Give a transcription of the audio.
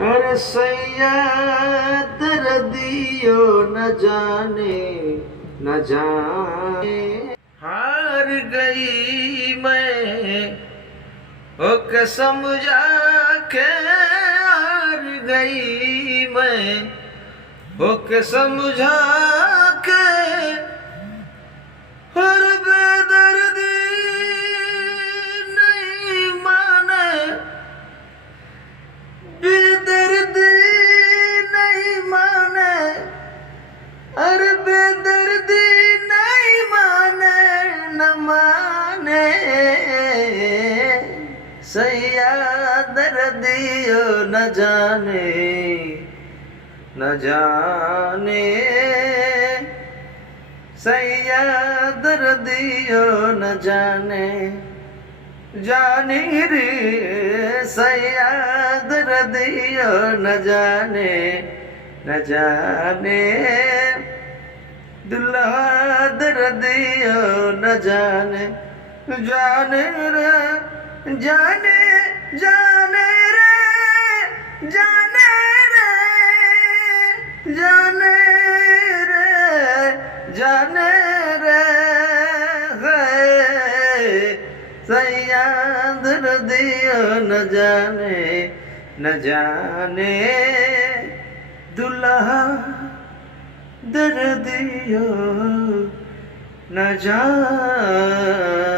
अरे सैया दर्दियो न जाने न जाने हार गई मैं ओ कसम जाके हार गई मैं ओ कसम जाके हर बेदर्दी नहीं माने बेदर्दी नहीं माने अरे बेदर्दी नहीं माने न माने सैया दर्दियो न जाने न जाने सैया दर्दियो न जाने जाने रे सैया दर्दियो न जाने न जाने दुल्हा दर्दियो न जाने जाने रे जाने जाने रे जाने रे जाने रे जाने रे सैया दर्दियो न जाने दुल्हा दर्दियो न जाने।